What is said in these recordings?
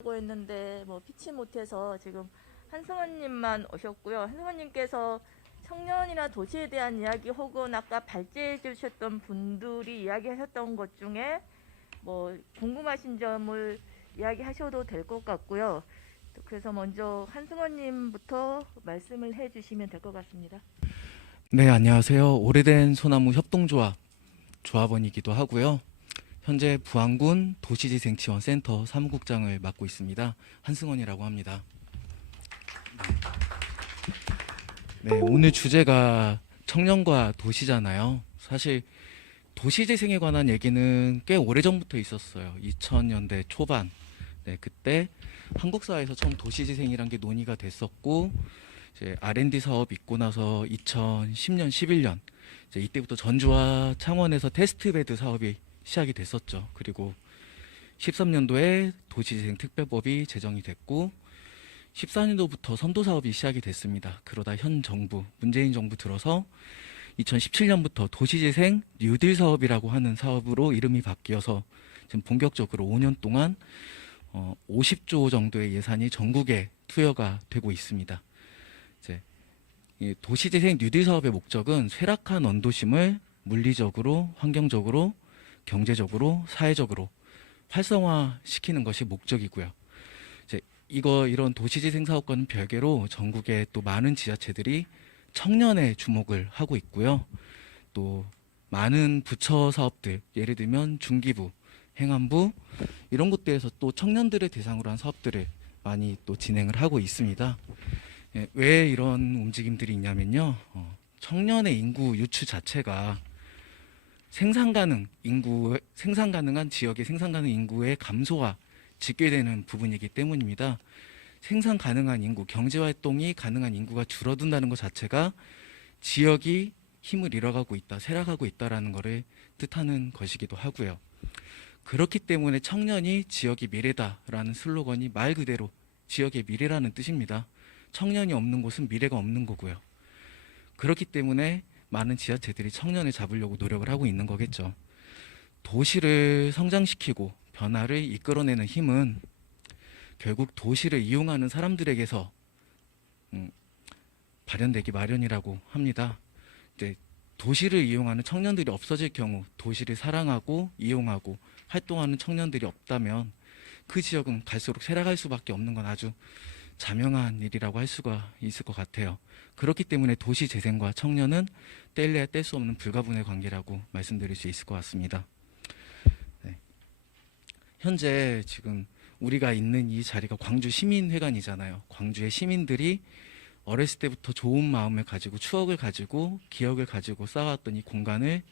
하고 했는데 뭐 피치 못해서 지금 한승원님만 오셨고요. 한승원님께서 청년이나 도시에 대한 이야기 혹은 아까 발제해 주셨던 분들이 이야기하셨던 것 중에 뭐 궁금하신 점을 이야기하셔도 될 것 같고요. 그래서 먼저 한승원님부터 말씀을 해주시면 될 것 같습니다. 네, 안녕하세요. 오래된 소나무 협동조합 조합원이기도 하고요. 현재 부안군 도시재생지원센터 사무국장을 맡고 있습니다. 한승원이라고 합니다. 네, 오늘 주제가 청년과 도시잖아요. 사실 도시재생에 관한 얘기는 꽤 오래전부터 있었어요. 2000년대 초반. 네, 그때 한국 사회에서 처음 도시재생이란 게 논의가 됐었고, 이제 R&D 사업 있고 나서 2010년, 11년 이제 이때부터 전주와 창원에서 테스트베드 사업이 시작이 됐었죠. 그리고 13년도에 도시재생 특별법이 제정이 됐고 14년도부터 선도 사업이 시작이 됐습니다. 그러다 현 정부, 문재인 정부 들어서 2017년부터 도시재생 뉴딜 사업이라고 하는 사업으로 이름이 바뀌어서 지금 본격적으로 5년 동안 50조 정도의 예산이 전국에 투여가 되고 있습니다. 이제 이 도시재생 뉴딜 사업의 목적은 쇠락한 원도심을 물리적으로, 환경적으로, 경제적으로, 사회적으로 활성화시키는 것이 목적이고요. 이제 이런 도시재생 사업과는 별개로 전국에 또 많은 지자체들이 청년에 주목을 하고 있고요. 또 많은 부처 사업들, 예를 들면 중기부, 행안부 이런 곳들에서 또 청년들을 대상으로 한 사업들을 많이 또 진행을 하고 있습니다. 예, 왜 이런 움직임들이 있냐면요. 청년의 인구 유추 자체가 생산 가능한 지역의 생산 가능 인구의 감소와 직결되는 부분이기 때문입니다. 생산 가능한 인구, 경제 활동이 가능한 인구가 줄어든다는 것 자체가 지역이 힘을 잃어가고 있다, 쇠락하고 있다라는 것을 뜻하는 것이기도 하고요. 그렇기 때문에 청년이 지역의 미래다라는 슬로건이 말 그대로 지역의 미래라는 뜻입니다. 청년이 없는 곳은 미래가 없는 거고요. 그렇기 때문에 많은 지자체들이 청년을 잡으려고 노력을 하고 있는 거겠죠. 도시를 성장시키고 변화를 이끌어내는 힘은 결국 도시를 이용하는 사람들에게서 발현되기 마련이라고 합니다. 이제 도시를 이용하는 청년들이 없어질 경우 도시를 사랑하고 이용하고 활동하는 청년들이 없다면 그 지역은 갈수록 쇠락할 수밖에 없는 건 아주 자명한 일이라고 할 수가 있을 것 같아요. 그렇기 때문에 도시 재생과 청년은 뗄래야 뗄 수 없는 불가분의 관계라고 말씀드릴 수 있을 것 같습니다. 네. 현재 지금 우리가 있는 이 자리가 광주 시민회관이잖아요. 광주의 시민들이 어렸을 때부터 좋은 마음을 가지고 추억을 가지고 기억을 가지고 쌓아왔던 이 공간을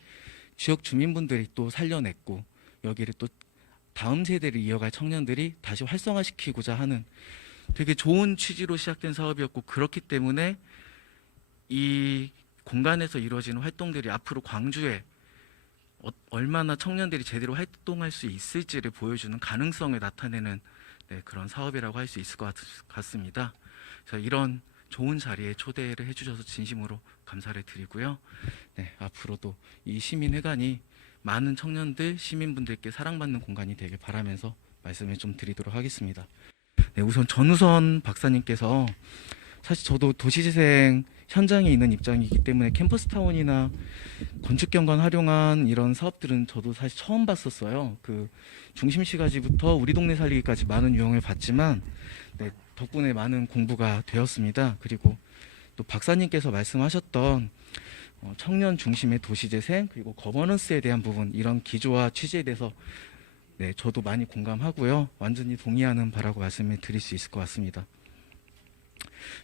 지역 주민분들이 또 살려냈고 여기를 또 다음 세대를 이어갈 청년들이 다시 활성화시키고자 하는 되게 좋은 취지로 시작된 사업이었고 그렇기 때문에 이 공간에서 이루어지는 활동들이 앞으로 광주에 얼마나 청년들이 제대로 활동할 수 있을지를 보여주는 가능성을 나타내는 그런 사업이라고 할 수 있을 것 같습니다. 그래서 이런 좋은 자리에 초대를 해주셔서 진심으로 감사를 드리고요. 네, 앞으로도 이 시민회관이 많은 청년들, 시민분들께 사랑받는 공간이 되길 바라면서 말씀을 좀 드리도록 하겠습니다. 네, 우선 전우선 박사님께서 사실 저도 도시재생 현장에 있는 입장이기 때문에 캠퍼스타운이나 건축경관 활용한 이런 사업들은 저도 사실 처음 봤었어요. 그 중심시가지부터 우리 동네 살리기까지 많은 유형을 봤지만 네, 덕분에 많은 공부가 되었습니다. 그리고 또 박사님께서 말씀하셨던 청년 중심의 도시재생 그리고 거버넌스에 대한 부분 이런 기조와 취지에 대해서 네, 저도 많이 공감하고요. 완전히 동의하는 바라고 말씀을 드릴 수 있을 것 같습니다.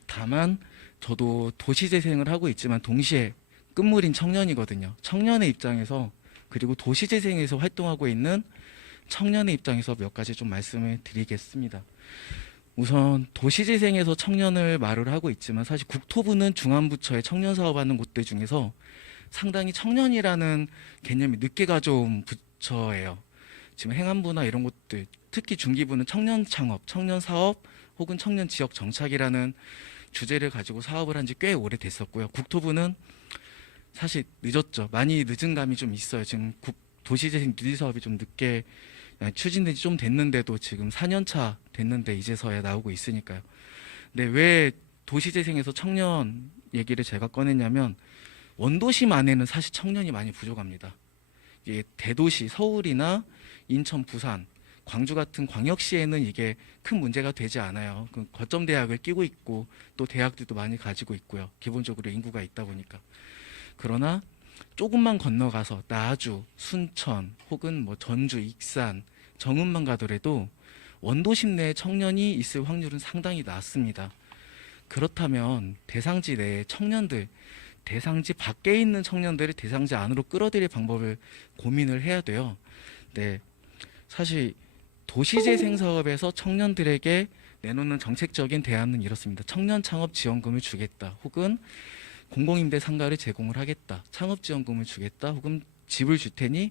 다만 저도 도시재생을 하고 있지만 동시에 끝물인 청년이거든요. 청년의 입장에서 그리고 도시재생에서 활동하고 있는 청년의 입장에서 몇 가지 좀 말씀을 드리겠습니다. 우선 도시재생에서 청년을 말을 하고 있지만 사실 국토부는 중앙부처에 청년 사업하는 곳들 중에서 상당히 청년이라는 개념이 늦게 가져온 부처예요. 지금 행안부나 이런 곳들 특히 중기부는 청년 창업, 청년 사업 혹은 청년 지역 정착이라는 주제를 가지고 사업을 한 지 꽤 오래됐었고요. 국토부는 사실 늦었죠. 많이 늦은 감이 좀 있어요. 지금 도시재생 뉴딜 사업이 좀 늦게 추진된 지 좀 됐는데도 지금 4년 차 됐는데 이제서야 나오고 있으니까요. 근데 왜 도시재생에서 청년 얘기를 제가 꺼냈냐면 원도심 안에는 사실 청년이 많이 부족합니다. 이게 대도시 서울이나 인천, 부산, 광주 같은 광역시에는 이게 큰 문제가 되지 않아요. 그 거점 대학을 끼고 있고 또 대학들도 많이 가지고 있고요. 기본적으로 인구가 있다 보니까. 그러나 조금만 건너가서 나주, 순천 혹은 뭐 전주, 익산, 정읍만 가더라도 원도심 내에 청년이 있을 확률은 상당히 낮습니다. 그렇다면 대상지 내에 청년들, 대상지 밖에 있는 청년들을 대상지 안으로 끌어들일 방법을 고민을 해야 돼요. 네, 사실 도시재생 사업에서 청년들에게 내놓는 정책적인 대안은 이렇습니다. 청년 창업 지원금을 주겠다. 혹은 공공임대 상가를 제공을 하겠다. 창업 지원금을 주겠다. 혹은 집을 줄 테니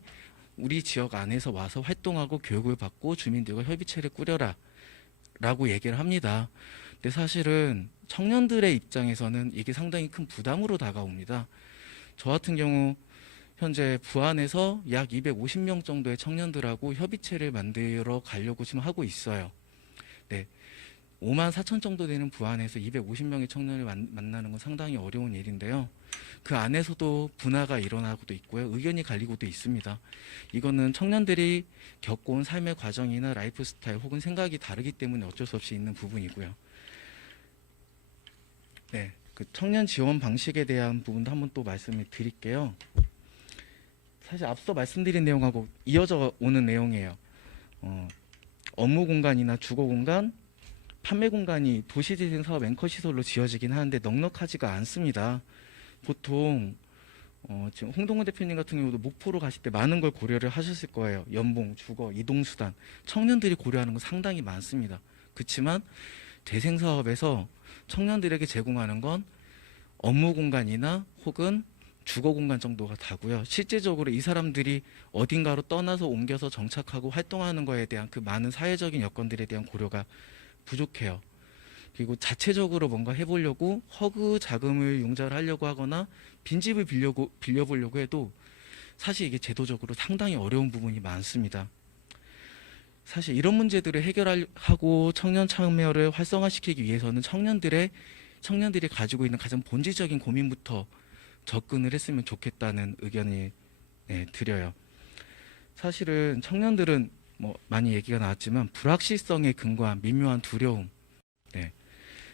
우리 지역 안에서 와서 활동하고 교육을 받고 주민들과 협의체를 꾸려라. 라고 얘기를 합니다. 근데 사실은 청년들의 입장에서는 이게 상당히 큰 부담으로 다가옵니다. 저 같은 경우 현재 부안에서 약 250명 정도의 청년들하고 협의체를 만들어 가려고 지금 하고 있어요. 네, 5만 4천 정도 되는 부안에서 250명의 청년을 만나는 건 상당히 어려운 일인데요. 그 안에서도 분화가 일어나고도 있고요. 의견이 갈리고도 있습니다. 이거는 청년들이 겪어온 삶의 과정이나 라이프 스타일 혹은 생각이 다르기 때문에 어쩔 수 없이 있는 부분이고요. 네, 그 청년 지원 방식에 대한 부분도 한번 또 말씀을 드릴게요. 사실 앞서 말씀드린 내용하고 이어져 오는 내용이에요. 업무 공간이나 주거 공간, 판매 공간이 도시재생 사업 앵커 시설로 지어지긴 하는데 넉넉하지가 않습니다. 보통 지금 홍동훈 대표님 같은 경우도 목포로 가실 때 많은 걸 고려를 하셨을 거예요. 연봉, 주거, 이동수단, 청년들이 고려하는 건 상당히 많습니다. 그렇지만 재생 사업에서 청년들에게 제공하는 건 업무 공간이나 혹은 주거 공간 정도가 다고요. 실제적으로 이 사람들이 어딘가로 떠나서 옮겨서 정착하고 활동하는 거에 대한 그 많은 사회적인 여건들에 대한 고려가 부족해요. 그리고 자체적으로 뭔가 해보려고 허그 자금을 융자를 하려고 하거나 빈집을 빌려보려고 해도 사실 이게 제도적으로 상당히 어려운 부분이 많습니다. 사실 이런 문제들을 해결하고 청년 참여를 활성화시키기 위해서는 청년들이 가지고 있는 가장 본질적인 고민부터 접근을 했으면 좋겠다는 의견이 드려요. 사실은 청년들은 뭐 많이 얘기가 나왔지만 불확실성에 근거한 미묘한 두려움,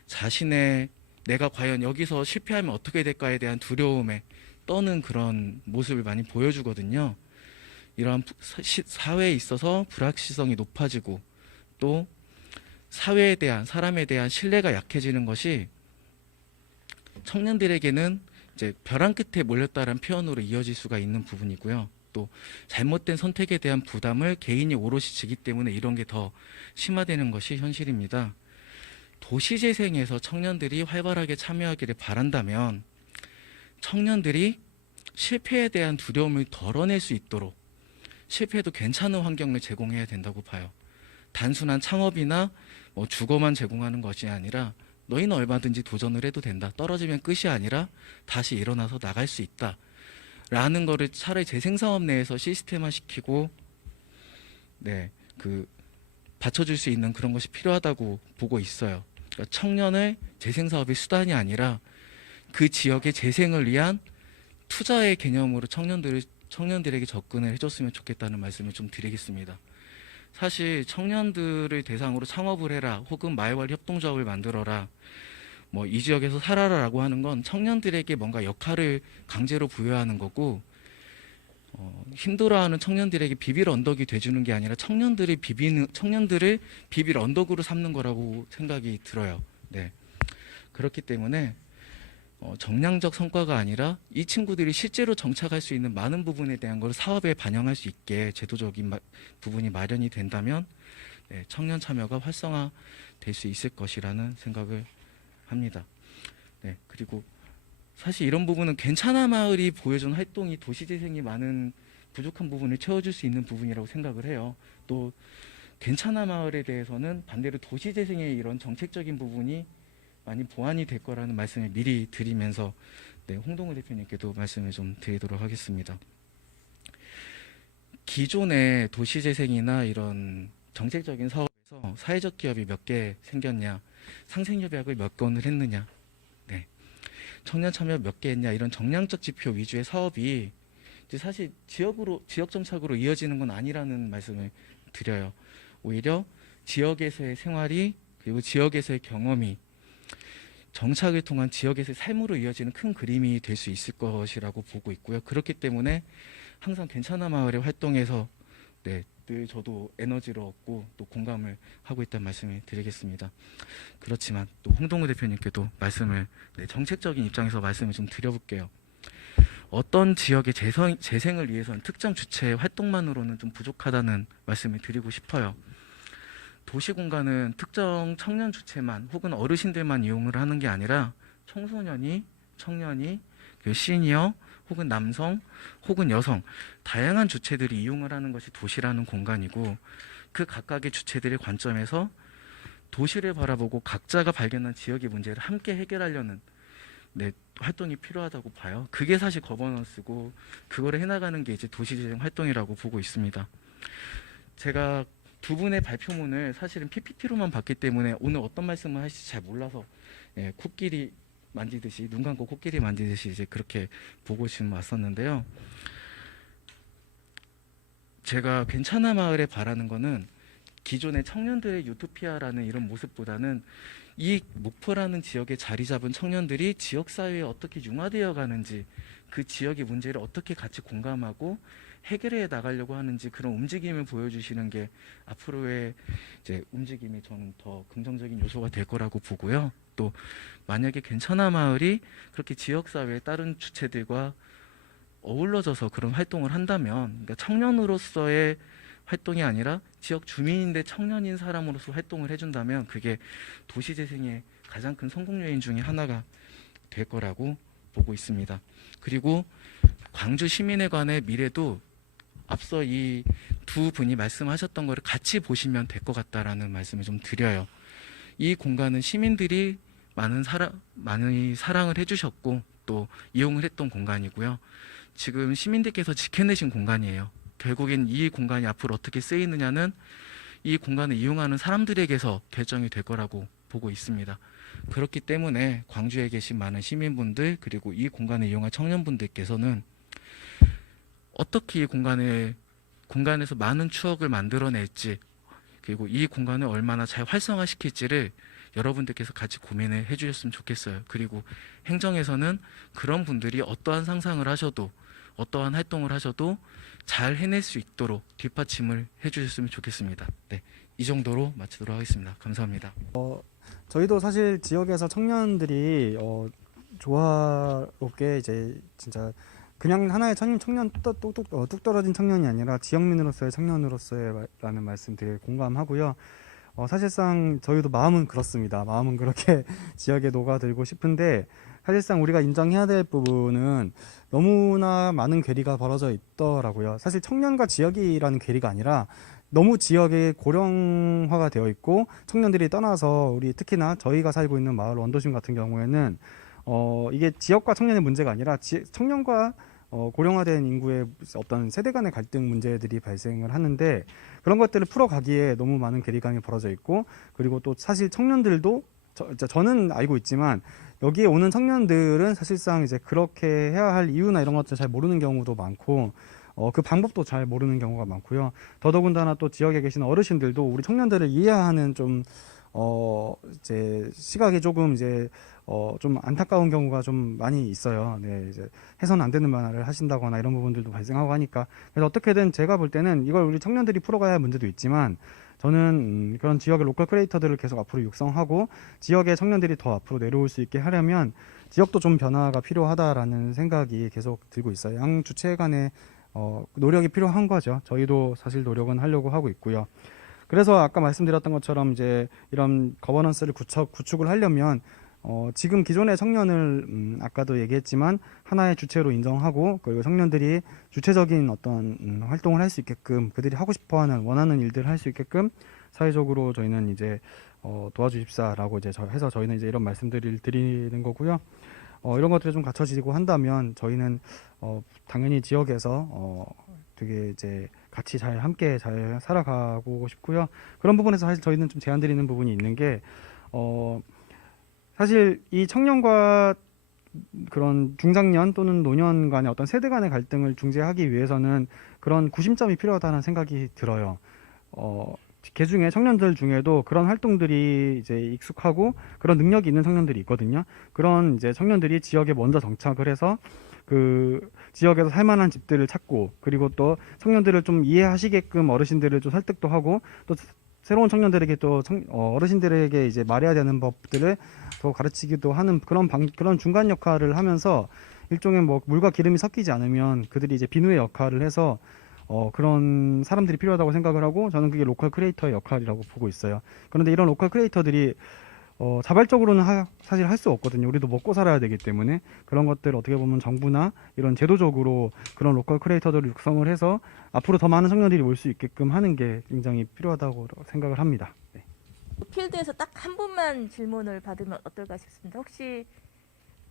자신의 내가 과연 여기서 실패하면 어떻게 될까에 대한 두려움에 떠는 그런 모습을 많이 보여주거든요. 이러한 사회에 있어서 불확실성이 높아지고 또 사회에 대한 사람에 대한 신뢰가 약해지는 것이 청년들에게는 이제 벼랑 끝에 몰렸다라는 표현으로 이어질 수가 있는 부분이고요. 또 잘못된 선택에 대한 부담을 개인이 오롯이 지기 때문에 이런 게 더 심화되는 것이 현실입니다. 도시재생에서 청년들이 활발하게 참여하기를 바란다면 청년들이 실패에 대한 두려움을 덜어낼 수 있도록 실패해도 괜찮은 환경을 제공해야 된다고 봐요. 단순한 창업이나 뭐 주거만 제공하는 것이 아니라 너희는 얼마든지 도전을 해도 된다. 떨어지면 끝이 아니라 다시 일어나서 나갈 수 있다. 라는 거를 차라리 재생사업 내에서 시스템화시키고 받쳐줄 수 있는 그런 것이 필요하다고 보고 있어요. 그러니까 청년을 재생사업의 수단이 아니라 그 지역의 재생을 위한 투자의 개념으로 청년들에게 접근을 해줬으면 좋겠다는 말씀을 좀 드리겠습니다. 사실 청년들을 대상으로 창업을 해라 혹은 마을관리 협동조합을 만들어라 뭐 이 지역에서 살아라라고 하는 건 청년들에게 뭔가 역할을 강제로 부여하는 거고 힘들어하는 청년들에게 비빌 언덕이 돼주는 게 아니라 청년들을 비빌 언덕으로 삼는 거라고 생각이 들어요. 네. 그렇기 때문에 정량적 성과가 아니라 이 친구들이 실제로 정착할 수 있는 많은 부분에 대한 걸 사업에 반영할 수 있게 제도적인 부분이 마련이 된다면 청년 참여가 활성화될 수 있을 것이라는 생각을 합니다. 그리고 사실 이런 부분은 괜찮아 마을이 보여준 활동이 도시재생이 많은 부족한 부분을 채워줄 수 있는 부분이라고 생각을 해요. 또 괜찮아 마을에 대해서는 반대로 도시재생의 이런 정책적인 부분이 많이 보완이 될 거라는 말씀을 미리 드리면서 홍동우 대표님께도 말씀을 좀 드리도록 하겠습니다. 기존의 도시재생이나 이런 정책적인 사업에서 사회적 기업이 몇 개 생겼냐, 상생협약을 몇 건을 했느냐, 네. 청년 참여 몇 개 했냐, 이런 정량적 지표 위주의 사업이 이제 사실 지역 정착으로 이어지는 건 아니라는 말씀을 드려요. 오히려 지역에서의 생활이, 그리고 지역에서의 경험이 정착을 통한 지역에서의 삶으로 이어지는 큰 그림이 될 수 있을 것이라고 보고 있고요. 그렇기 때문에 항상 괜찮아 마을의 활동에서 네, 늘 저도 에너지를 얻고 또 공감을 하고 있다는 말씀을 드리겠습니다. 그렇지만 또 홍동우 대표님께도 말씀을, 네, 정책적인 입장에서 말씀을 좀 드려볼게요. 어떤 지역의 재생을 위해서는 특정 주체의 활동만으로는 좀 부족하다는 말씀을 드리고 싶어요. 도시 공간은 특정 청년 주체만 혹은 어르신들만 이용을 하는 게 아니라 청소년이, 청년이, 시니어 혹은 남성 혹은 여성 다양한 주체들이 이용을 하는 것이 도시라는 공간이고, 그 각각의 주체들의 관점에서 도시를 바라보고 각자가 발견한 지역의 문제를 함께 해결하려는, 네, 활동이 필요하다고 봐요. 그게 사실 거버넌스고 그거를 해나가는 게 이제 도시재생 활동이라고 보고 있습니다. 제가 두 분의 발표문을 사실은 PPT로만 봤기 때문에 오늘 어떤 말씀을 하실지 잘 몰라서, 예, 코끼리 만지듯이, 눈 감고 코끼리 만지듯이 이제 그렇게 보고 지금 왔었는데요. 제가 괜찮아 마을에 바라는 거는 기존의 청년들의 유토피아라는 이런 모습보다는 이 목포라는 지역에 자리 잡은 청년들이 지역사회에 어떻게 융화되어 가는지, 그 지역의 문제를 어떻게 같이 공감하고 해결해 나가려고 하는지, 그런 움직임을 보여주시는 게 앞으로의 이제 움직임이 저는 더 긍정적인 요소가 될 거라고 보고요. 또 만약에 괜찮아 마을이 그렇게 지역사회의 다른 주체들과 어우러져서 그런 활동을 한다면, 그러니까 청년으로서의 활동이 아니라 지역 주민인데 청년인 사람으로서 활동을 해준다면 그게 도시재생의 가장 큰 성공 요인 중에 하나가 될 거라고 보고 있습니다. 그리고 광주 시민회관의 미래도 앞서 이 두 분이 말씀하셨던 거를 같이 보시면 될 것 같다라는 말씀을 좀 드려요. 이 공간은 시민들이 많이 사랑을 해주셨고 또 이용을 했던 공간이고요. 지금 시민들께서 지켜내신 공간이에요. 결국엔 이 공간이 앞으로 어떻게 쓰이느냐는 이 공간을 이용하는 사람들에게서 결정이 될 거라고 보고 있습니다. 그렇기 때문에 광주에 계신 많은 시민분들, 그리고 이 공간을 이용할 청년분들께서는 어떻게 이 공간에서 많은 추억을 만들어낼지, 그리고 이 공간을 얼마나 잘 활성화시킬지를 여러분들께서 같이 고민을 해주셨으면 좋겠어요. 그리고 행정에서는 그런 분들이 어떠한 상상을 하셔도, 어떠한 활동을 하셔도 잘 해낼 수 있도록 뒷받침을 해주셨으면 좋겠습니다. 네, 이 정도로 마치도록 하겠습니다. 감사합니다. 저희도 사실 지역에서 청년들이 조화롭게 이제 진짜 그냥 하나의 청년 뚝 떨어진 청년이 아니라 지역민으로서의 청년으로서의라는 말씀 되게 공감하고요. 사실상 저희도 마음은 그렇습니다. 마음은 그렇게 지역에 녹아들고 싶은데, 사실상 우리가 인정해야 될 부분은 너무나 많은 괴리가 벌어져 있더라고요. 사실 청년과 지역이라는 괴리가 아니라 너무 지역에 고령화가 되어 있고 청년들이 떠나서, 우리 특히나 저희가 살고 있는 마을 원도심 같은 경우에는 이게 지역과 청년의 문제가 아니라 청년과 고령화된 인구의 어떤 세대 간의 갈등 문제들이 발생을 하는데, 그런 것들을 풀어가기에 너무 많은 괴리감이 벌어져 있고, 그리고 또 사실 청년들도 저는 알고 있지만 여기에 오는 청년들은 사실상 이제 그렇게 해야 할 이유나 이런 것들 잘 모르는 경우도 많고, 그 방법도 잘 모르는 경우가 많고요. 더더군다나 또 지역에 계신 어르신들도 우리 청년들을 이해하는 좀 이제 시각이 조금 이제 좀 안타까운 경우가 좀 많이 있어요. 네, 이제 해서는 안 되는 말을 하신다거나 이런 부분들도 발생하고 하니까. 그래서 어떻게든 제가 볼 때는 이걸 우리 청년들이 풀어가야 할 문제도 있지만, 저는 그런 지역의 로컬 크리에이터들을 계속 앞으로 육성하고 지역의 청년들이 더 앞으로 내려올 수 있게 하려면 지역도 좀 변화가 필요하다라는 생각이 계속 들고 있어요. 양 주체 간의 노력이 필요한 거죠. 저희도 사실 노력은 하려고 하고 있고요. 그래서 아까 말씀드렸던 것처럼 이제 이런 거버넌스를 구축을 하려면 지금 기존의 청년을 아까도 얘기했지만 하나의 주체로 인정하고, 그리고 청년들이 주체적인 어떤 활동을 할 수 있게끔, 그들이 하고 싶어하는 원하는 일들을 할 수 있게끔 사회적으로 저희는 이제 도와주십사라고 이제 해서 저희는 이제 이런 말씀들을 드리는 거고요. 이런 것들이 좀 갖춰지고 한다면 저희는 당연히 지역에서 되게 이제 같이 잘 함께 잘 살아가고 싶고요. 그런 부분에서 사실 저희는 좀 제안 드리는 부분이 있는 게 사실 이 청년과 그런 중장년 또는 노년 간의 어떤 세대 간의 갈등을 중재하기 위해서는 그런 구심점이 필요하다는 생각이 들어요. 개중에 청년들 중에도 그런 활동들이 이제 익숙하고 그런 능력이 있는 청년들이 있거든요. 그런 이제 청년들이 지역에 먼저 정착을 해서 그 지역에서 살만한 집들을 찾고, 그리고 또 청년들을 좀 이해하시게끔 어르신들을 좀 설득도 하고, 또 새로운 청년들에게 또 어르신들에게 이제 말해야 되는 법들을 더 가르치기도 하는 그런 중간 역할을 하면서 일종의 뭐 물과 기름이 섞이지 않으면 그들이 이제 비누의 역할을 해서 그런 사람들이 필요하다고 생각을 하고, 저는 그게 로컬 크리에이터의 역할이라고 보고 있어요. 그런데 이런 로컬 크리에이터들이 자발적으로는 사실 할 수 없거든요. 우리도 먹고 살아야 되기 때문에 그런 것들 어떻게 보면 정부나 이런 제도적으로 그런 로컬 크리에이터들을 육성을 해서 앞으로 더 많은 청년들이 올 수 있게끔 하는 게 굉장히 필요하다고 생각을 합니다. 네. 필드에서 딱 한 분만 질문을 받으면 어떨까 싶습니다. 혹시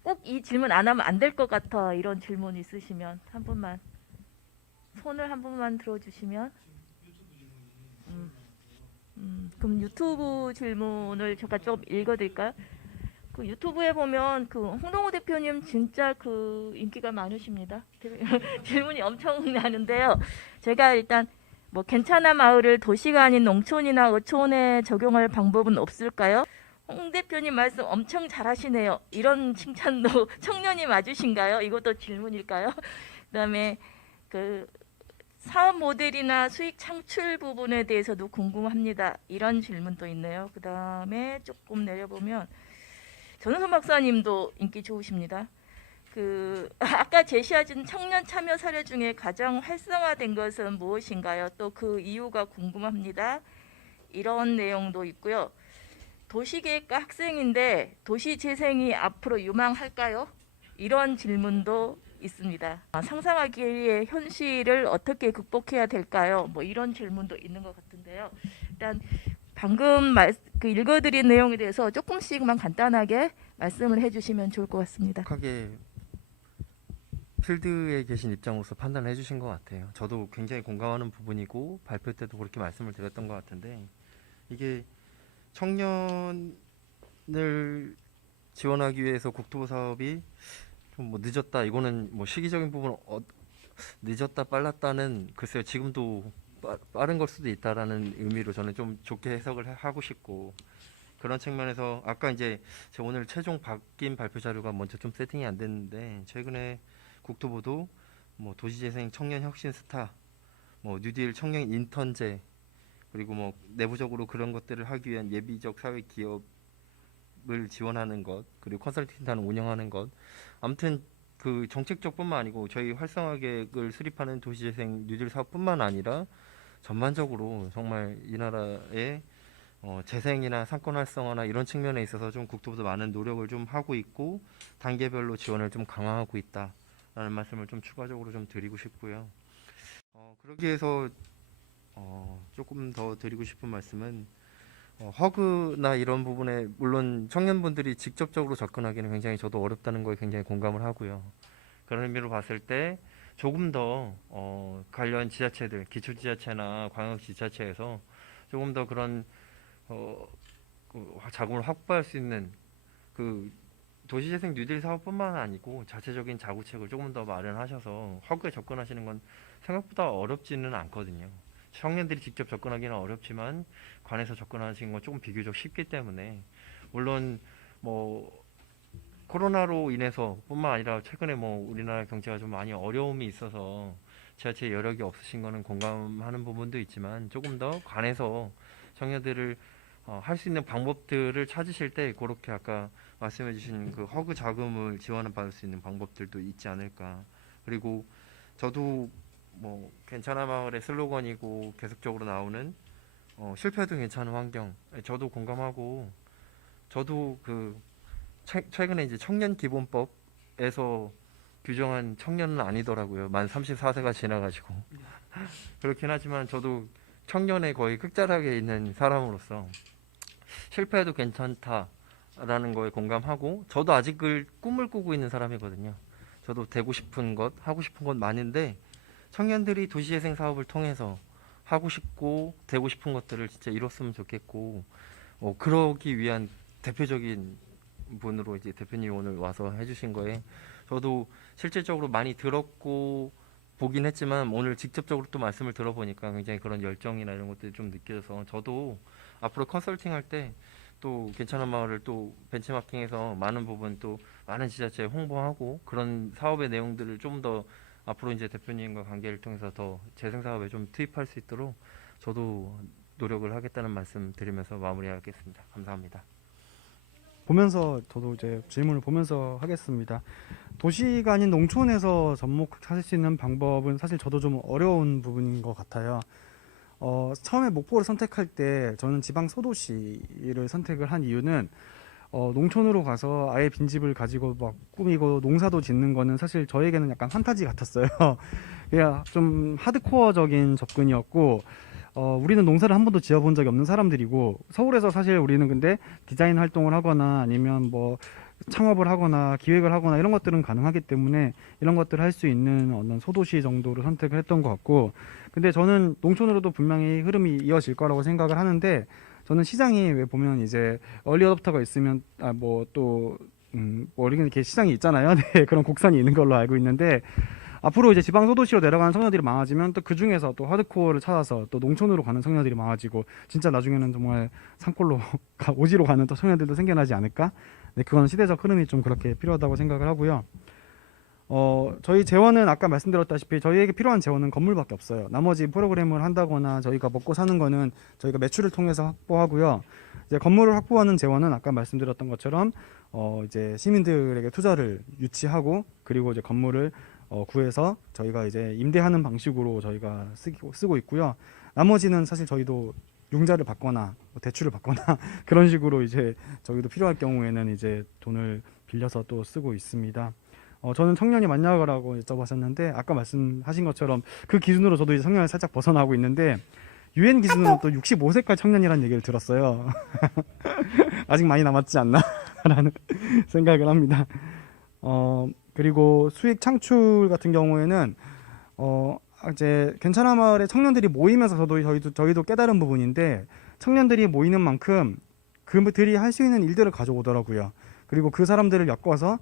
꼭 이 질문 안 하면 안 될 것 같아 이런 질문 있으시면 한 분만 손을 한 분만 들어주시면 그럼 유튜브 질문을 제가 좀 읽어드릴까요? 그 유튜브에 보면 그 홍동호 대표님 진짜 그 인기가 많으십니다. 질문이 엄청 나는데요. 제가 일단 뭐 괜찮아 마을을 도시가 아닌 농촌이나 어촌에 적용할 방법은 없을까요? 홍 대표님 말씀 엄청 잘하시네요. 이런 칭찬도 청년이 맞으신가요? 이것도 질문일까요? 그다음에 그 사업 모델이나 수익 창출 부분에 대해서도 궁금합니다. 이런 질문도 있네요. 그 다음에 조금 내려보면 전우선 박사님도 인기 좋으십니다. 그 아까 제시하신 청년 참여 사례 중에 가장 활성화된 것은 무엇인가요? 또 그 이유가 궁금합니다. 이런 내용도 있고요. 도시계획과 학생인데 도시재생이 앞으로 유망할까요? 이런 질문도 있습니다. 상상하기에 현실을 어떻게 극복해야 될까요? 뭐 이런 질문도 있는 것 같은데요. 일단 방금 읽어드린 내용에 대해서 조금씩만 간단하게 말씀을 해주시면 좋을 것 같습니다. 하게 필드에 계신 입장으로서 판단을 해주신 것 같아요. 저도 굉장히 공감하는 부분이고 발표 때도 그렇게 말씀을 드렸던 것 같은데, 이게 청년을 지원하기 위해서 국토부 사업이 좀 뭐 늦었다, 이거는 뭐 시기적인 부분 늦었다 빨랐다는, 글쎄요, 지금도 빠른 걸 수도 있다라는 의미로 저는 좀 좋게 해석을 하고 싶고, 그런 측면에서 아까 이제 제가 오늘 최종 바뀐 발표 자료가 먼저 좀 세팅이 안 됐는데, 최근에 국토부도 뭐 도시재생 청년 혁신 스타, 뭐 뉴딜 청년 인턴제, 그리고 뭐 내부적으로 그런 것들을 하기 위한 예비적 사회 기업을 지원하는 것, 그리고 컨설팅단을 운영하는 것, 아무튼 그 정책적뿐만 아니고 저희 활성화 계획을 수립하는 도시재생 뉴딜 사업뿐만 아니라 전반적으로 정말 이 나라의 재생이나 상권 활성화나 이런 측면에 있어서 좀 국토부도 많은 노력을 좀 하고 있고 단계별로 지원을 좀 강화하고 있다라는 말씀을 좀 추가적으로 좀 드리고 싶고요. 그러기 위해서 조금 더 드리고 싶은 말씀은 허그나 이런 부분에 물론 청년분들이 직접적으로 접근하기는 굉장히 저도 어렵다는 거에 굉장히 공감을 하고요. 그런 의미로 봤을 때 조금 더 관련 지자체들, 기초지자체나 광역지자체에서 조금 더 그런 그 자금을 확보할 수 있는 그 도시재생 뉴딜 사업뿐만 아니고 자체적인 자구책을 조금 더 마련하셔서 허그에 접근하시는 건 생각보다 어렵지는 않거든요. 청년들이 직접 접근하기는 어렵지만 관에서 접근하시는 건 조금 비교적 쉽기 때문에, 물론 뭐 코로나로 인해서 뿐만 아니라 최근에 뭐 우리나라 경제가 좀 많이 어려움이 있어서 지자체 여력이 없으신 거는 공감하는 부분도 있지만, 조금 더 관에서 청년들을 할 수 있는 방법들을 찾으실 때 그렇게 아까 말씀해 주신 그 허그 자금을 지원을 받을 수 있는 방법들도 있지 않을까. 그리고 저도 뭐 괜찮아 마을의 슬로건이고 계속적으로 나오는 실패해도 괜찮은 환경, 저도 공감하고, 저도 그 최근에 이제 청년 기본법에서 규정한 청년은 아니더라고요. 만 34세가 지나가지고. 그렇긴 하지만 저도 청년의 거의 끝자락에 있는 사람으로서 실패해도 괜찮다라는 거에 공감하고, 저도 아직 꿈을 꾸고 있는 사람이거든요. 저도 되고 싶은 것, 하고 싶은 것 많은데 청년들이 도시재생 사업을 통해서 하고 싶고 되고 싶은 것들을 진짜 이뤘으면 좋겠고 그러기 위한 대표적인 분으로 이제 대표님이 오늘 와서 해주신 거에 저도 실질적으로 많이 들었고 보긴 했지만 오늘 직접적으로 또 말씀을 들어보니까 굉장히 그런 열정이나 이런 것들이 좀 느껴져서 저도 앞으로 컨설팅 할 때 또 괜찮은 마을을 또 벤치마킹해서 많은 부분 또 많은 지자체에 홍보하고 그런 사업의 내용들을 좀 더 앞으로 이제 대표님과 관계를 통해서 더 재생 사업에 좀 투입할 수 있도록 저도 노력을 하겠다는 말씀 드리면서 마무리하겠습니다. 감사합니다. 보면서 저도 이제 질문을 보면서 하겠습니다. 도시가 아닌 농촌에서 접목할 수 있는 방법은 사실 저도 좀 어려운 부분인 것 같아요. 처음에 목포를 선택할 때 저는 지방 소도시를 선택을 한 이유는 농촌으로 가서 아예 빈집을 가지고 막 꾸미고 농사도 짓는 거는 사실 저에게는 약간 판타지 같았어요. 그냥 좀 하드코어적인 접근이었고 우리는 농사를 한 번도 지어본 적이 없는 사람들이고 서울에서 사실 우리는 근데 디자인 활동을 하거나 아니면 뭐 창업을 하거나 기획을 하거나 이런 것들은 가능하기 때문에 이런 것들을 할 수 있는 어떤 소도시 정도를 선택을 했던 것 같고 근데 저는 농촌으로도 분명히 흐름이 이어질 거라고 생각을 하는데 저는 시장이 왜 보면 이제 얼리 어답터가 있으면 뭐 이렇게 시장이 있잖아요. 네, 그런 곡선이 있는 걸로 알고 있는데 앞으로 이제 지방 소도시로 내려가는 청년들이 많아지면 또 그 중에서 또 하드코어를 찾아서 또 농촌으로 가는 청년들이 많아지고 진짜 나중에는 정말 산골로 오지로 가는 또 청년들도 생겨나지 않을까? 네, 그건 시대적 흐름이 좀 그렇게 필요하다고 생각을 하고요. 저희 재원은 아까 말씀드렸다시피 저희에게 필요한 재원은 건물밖에 없어요. 나머지 프로그램을 한다거나 저희가 먹고 사는 거는 저희가 매출을 통해서 확보하고요. 이제 건물을 확보하는 재원은 아까 말씀드렸던 것처럼 이제 시민들에게 투자를 유치하고 그리고 이제 건물을 구해서 저희가 이제 임대하는 방식으로 저희가 쓰고 있고요. 나머지는 사실 저희도 융자를 받거나 뭐 대출을 받거나 그런 식으로 이제 저희도 필요할 경우에는 이제 돈을 빌려서 또 쓰고 있습니다. 저는 청년이 맞냐고 여쭤보셨는데 아까 말씀하신 것처럼 그 기준으로 저도 이제 청년을 살짝 벗어나고 있는데 유엔 기준으로 또 65세까지 청년이라는 얘기를 들었어요. 아직 많이 남았지 않나라는 생각을 합니다. 그리고 수익 창출 같은 경우에는 이제 괜찮아 마을에 청년들이 모이면서 저희도 깨달은 부분인데 청년들이 모이는 만큼 그들이 할 수 있는 일들을 가져오더라고요. 그리고 그 사람들을 엮어서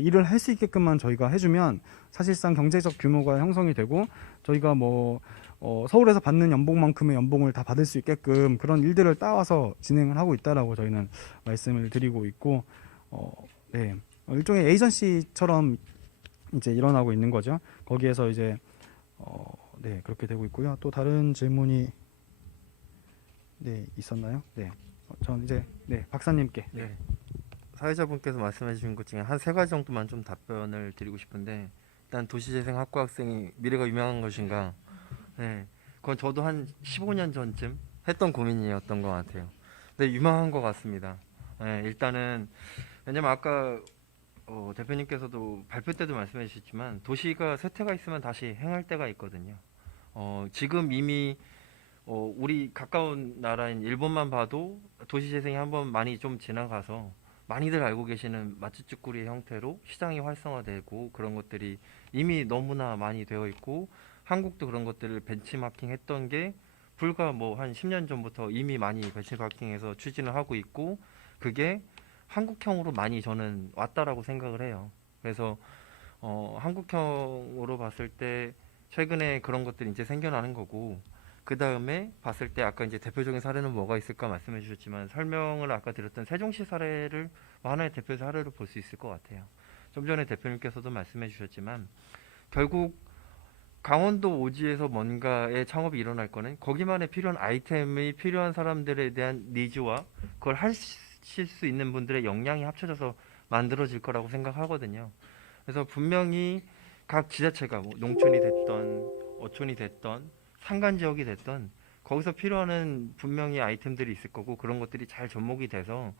일을 할 수 있게끔만 저희가 해주면 사실상 경제적 규모가 형성이 되고 저희가 뭐 서울에서 받는 연봉만큼의 연봉을 다 받을 수 있게끔 그런 일들을 따와서 진행을 하고 있다라고 저희는 말씀을 드리고 있고 네. 일종의 에이전시처럼 이제 일어나고 있는 거죠. 거기에서 이제 네, 그렇게 되고 있고요. 또 다른 질문이 네, 있었나요? 네. 전 이제 네, 박사님께. 네. 사회자분께서 말씀해 주신 것 중에 한 세 가지 정도만 좀 답변을 드리고 싶은데 일단 도시재생 학과 학생이 미래가 유명한 것인가? 네. 그건 저도 한 15년 전쯤 했던 고민이었던 것 같아요. 근데 유명한 것 같습니다. 네, 일단은 왜냐면 아까 대표님께서도 발표 때도 말씀해 주셨지만 도시가 쇠퇴가 있으면 다시 행할 때가 있거든요. 지금 이미 우리 가까운 나라인 일본만 봐도 도시재생이 한번 많이 좀 지나가서 많이들 알고 계시는 마츠쭈꾸리 형태로 시장이 활성화되고 그런 것들이 이미 너무나 많이 되어 있고 한국도 그런 것들을 벤치마킹 했던 게 불과 뭐 한 10년 전부터 이미 많이 벤치마킹해서 추진을 하고 있고 그게 한국형으로 많이 저는 왔다라고 생각을 해요. 그래서 한국형으로 봤을 때 최근에 그런 것들이 이제 생겨나는 거고 그 다음에 봤을 때 아까 이제 대표적인 사례는 뭐가 있을까 말씀해 주셨지만 설명을 아까 드렸던 세종시 사례를 하나의 대표 사례로 볼 수 있을 것 같아요. 좀 전에 대표님께서도 말씀해 주셨지만 결국 강원도 오지에서 뭔가의 창업이 일어날 거는 거기만에 필요한 아이템이 필요한 사람들에 대한 니즈와 그걸 하실 수 있는 분들의 역량이 합쳐져서 만들어질 거라고 생각하거든요. 그래서 분명히 각 지자체가 뭐 농촌이 됐던 어촌이 됐던 산간 지역이 됐던 거기서 필요한 분명히 아이템들이 있을 거고 그런 것들이 잘 접목이 돼서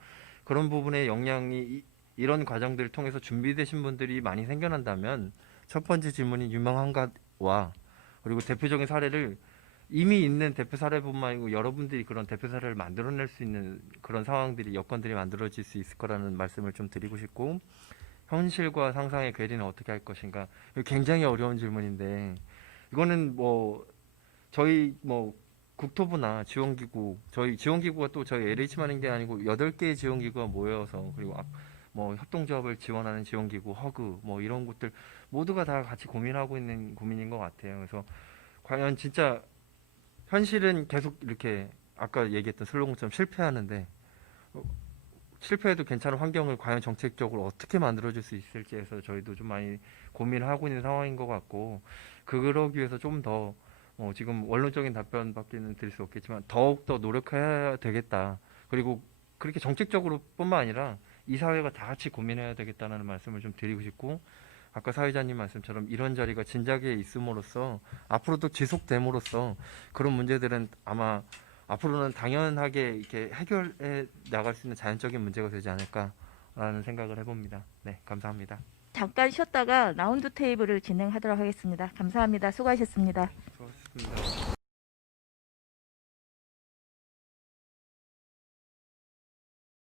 그런 부분의 역량이 이런 과정들을 통해서 준비되신 분들이 많이 생겨난다면 첫 번째 질문이 유명한가와 그리고 대표적인 사례를 이미 있는 대표 사례뿐만 아니고 여러분들이 그런 대표 사례를 만들어낼 수 있는 그런 상황들이 여건들이 만들어질 수 있을 거라는 말씀을 좀 드리고 싶고 현실과 상상의 괴리는 어떻게 할 것인가 굉장히 어려운 질문인데 이거는 뭐 저희 뭐 국토부나 지원기구, 저희 지원기구가 또 저희 LH만 있는 게 아니고 8개의 지원기구가 모여서, 그리고 뭐 협동조합을 지원하는 지원기구, 허그 뭐 이런 곳들 모두가 다 같이 고민하고 있는 고민인 것 같아요. 그래서 과연 진짜 현실은 계속 이렇게 아까 얘기했던 슬로건처럼 실패하는데, 실패해도 괜찮은 환경을 과연 정책적으로 어떻게 만들어줄 수 있을지에서 저희도 좀 많이 고민을 하고 있는 상황인 것 같고, 그러기 위해서 좀 더 지금 원론적인 답변밖에는 드릴 수 없겠지만 더욱 더 노력해야 되겠다. 그리고 그렇게 정책적으로뿐만 아니라 이 사회가 다 같이 고민해야 되겠다는 말씀을 좀 드리고 싶고, 아까 사회자님 말씀처럼 이런 자리가 진작에 있음으로써 앞으로도 지속됨으로써 그런 문제들은 아마 앞으로는 당연하게 이렇게 해결해 나갈 수 있는 자연적인 문제가 되지 않을까라는 생각을 해봅니다. 네, 감사합니다. 잠깐 쉬었다가 라운드 테이블을 진행하도록 하겠습니다. 감사합니다. 수고하셨습니다. 수고하셨습니다.